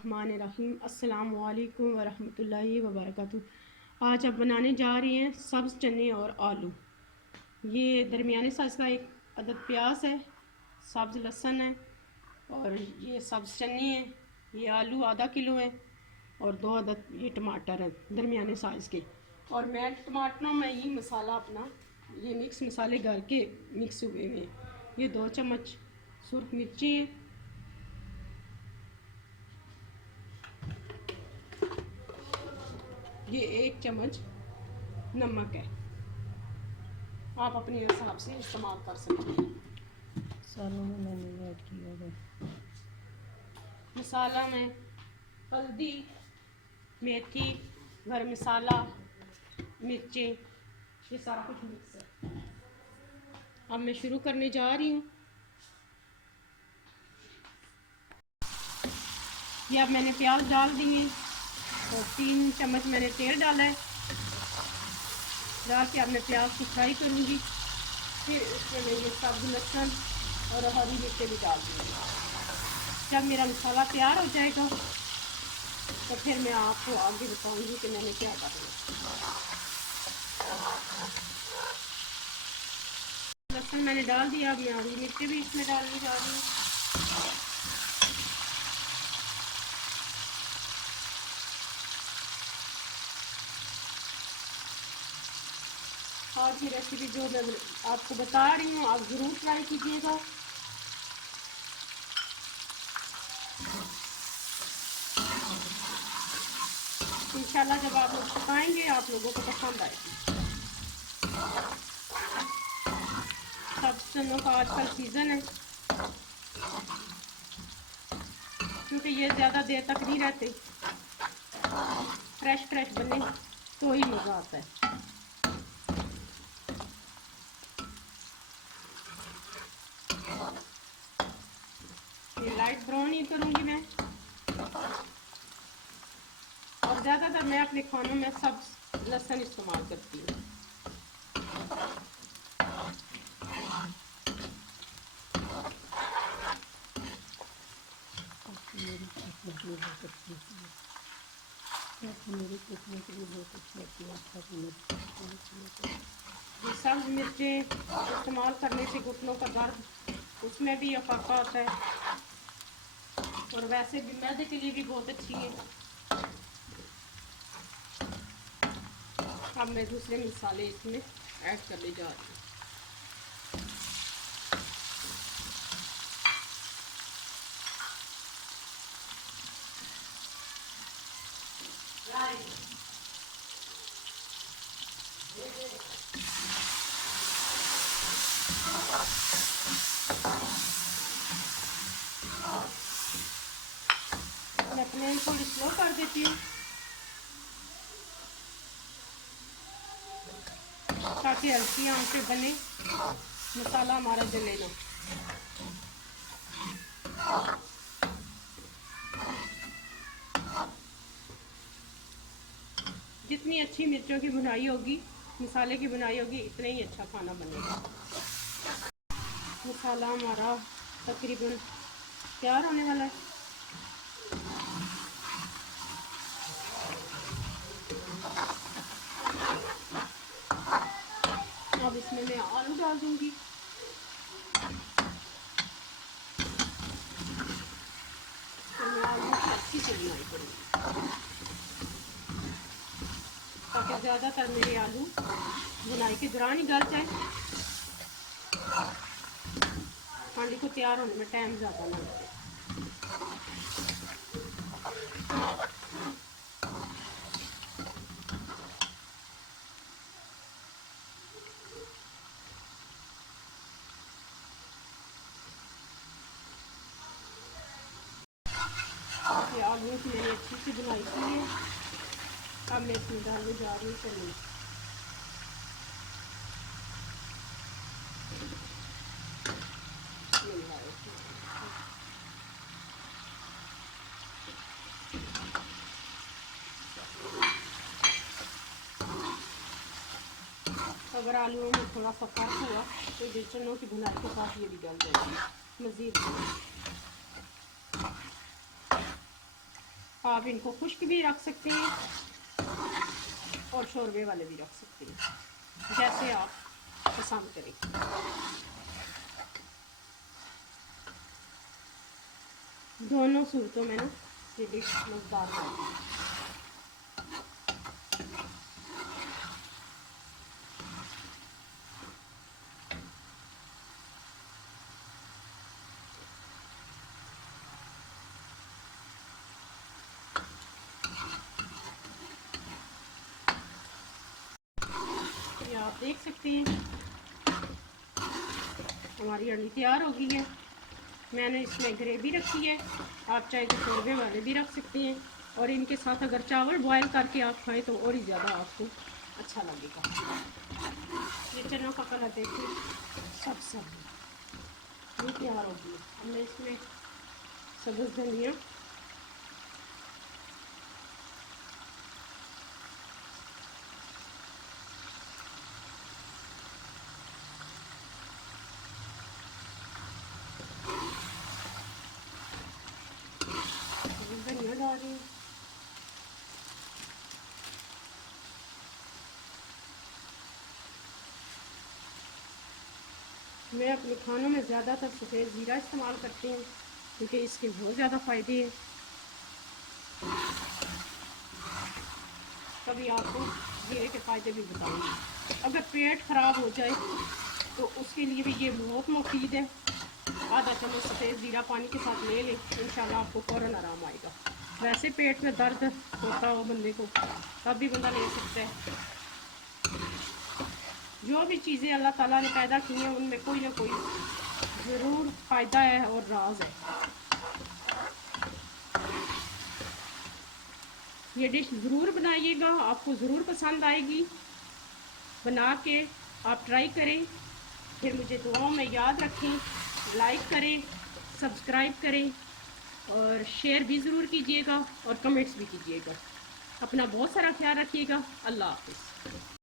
बिस्मिल्लाहिर्रहमानिर्रहीम। अस्सलामु अलैकुम वरहमतुल्लाहि वबरकातुहू। आज अब बनाने जा रही हैं सब्ज़ चने और आलू। ये दरमियाने साइज़ का एक अदद प्याज है, सब्ज़ लहसुन है और ये सब्ज़ चने हैं। ये आलू आधा किलो है और 2 अदद ये टमाटर है दरमियाने साइज़ के। और मैं टमाटरों में ये मसाला अपना ये मिक्स मसाले घर के मिक्स हुए हैं। ये 2 चम्मच सुर्ख मिर्ची है, ये 1 चम्मच नमक है। आप अपने हिसाब से इस्तेमाल कर सकते हैं। मसालों में मैंने ऐड किया है मसाला में हल्दी, मेथी, गरम मसाला, मिर्चें, ये सारा कुछ मिक्स है। अब मैं शुरू करने जा रही हूँ। ये अब मैंने प्याज डाल दिए और 3 चम्मच मैंने तेल डाला है। डाल के अब मैं प्याज को फ्राई करूँगी। फिर इसमें मैं ये सब्ज़ लहसुन और हरी मिर्चें भी डाल दूँगी। जब मेरा मसाला तैयार हो जाएगा तो फिर मैं आपको आगे बताऊँगी कि मैंने क्या करना है। लहसुन मैंने डाल दिया, अब मैं हरी मिर्चें भी इसमें डालने जा रही हूँ। आज की रेसिपी जो मैं आपको बता रही हूँ आप ज़रूर ट्राई कीजिएगा। इंशाल्लाह जब आप लोग पकाएंगे आप लोगों को पसंद आएगी। सब्ज़ों का आजकल सीज़न है, क्योंकि ये ज़्यादा देर तक नहीं रहते। फ्रेश फ्रेश बने तो ही मज़ा आता है। ये लाइट ब्राउन ही करूँगी मैं। और ज़्यादातर मैं अपने खानों में सब लहसुन इस्तेमाल करती हूँ। मेरी किस्मत में बहुत अच्छी होती है, मेरी किस्मत में बहुत अच्छी होती है। ये सब्ज़ मिर्चें इस्तेमाल करने से घुटनों का दर्द उसमें भी अफाका होता है और वैसे भी मैदे के लिए भी बहुत अच्छी है। अब मैं दूसरे मसाले इसमें ऐड करने जा रही हूँ। मैं फ्लेम थोड़ी स्लो कर देती हूँ ताकि हल्की आंच पे बने, मसाला हमारा जले ना। जितनी अच्छी मिर्चों की भुनाई होगी, मसाले की भुनाई होगी, इतना ही अच्छा खाना बनेगा। मसाला हमारा तकरीबन तैयार होने वाला है। अब इसमें मैं आलू डाल दूंगी। तो मैं आलू की अच्छी से भुनाई करूँगी ताकि ज़्यादातर मेरे आलू भुनाई के दौरान ही गल जाए। हांडी को तैयार होने में टाइम ज़्यादा ना लगे। ये आलू की मैंने अच्छी सी भुनाई की है। अब मैं इसमें डालने जा रही हूँ चने। अगर आलूओं में थोड़ा सा फर्क हुआ तो ये चनों की भुनाई के साथ ये भी डाल देंगे मज़ीद। आप इनको खुश्क भी रख सकते हैं और शोरबे वाले भी रख सकते हैं, जैसे आप पसंद करें। दोनों सूरतों में ना ये डिश मज़ेदार बनती है। ये आप देख सकते हैं हमारी अंडी तैयार हो गई है। मैंने इसमें ग्रेवी रखी है, आप चाहे तो शोरबे वाले भी रख सकते हैं, और इनके साथ अगर चावल बॉयल करके आप खाएं तो और ही ज़्यादा आपको अच्छा लगेगा। ये चनों का कलर देखिए, सब ये तैयार हो गई है। हमने इसमें सब्ज़ धनिया, धनिया डाल रही हूँ। मैं अपने खानों में ज़्यादातर सफ़ेद ज़ीरा इस्तेमाल करती हूँ क्योंकि इसके बहुत ज़्यादा फ़ायदे हैं। कभी आपको ज़ीरे के फ़ायदे भी बताऊँगी। अगर पेट ख़राब हो जाए तो उसके लिए भी ये बहुत मुफीद है। आधा चम्मच सफ़ेद ज़ीरा पानी के साथ ले लें, इंशाल्लाह आपको फ़ौरन आराम आएगा। वैसे पेट में दर्द होता हो बंदे को, तब भी बंदा ले सकता है। जो भी चीज़ें अल्लाह ताला ने पैदा की हैं उनमें कोई ना कोई ज़रूर फ़ायदा है और राज है। ये डिश ज़रूर बनाइएगा, आपको ज़रूर पसंद आएगी। बना के आप ट्राई करें, फिर मुझे दुआओं में याद रखें। लाइक करें, सब्सक्राइब करें और शेयर भी ज़रूर कीजिएगा और कमेंट्स भी कीजिएगा। अपना बहुत सारा ख्याल रखिएगा। अल्लाह हाफ़िज़।